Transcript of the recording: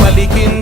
పలికింది.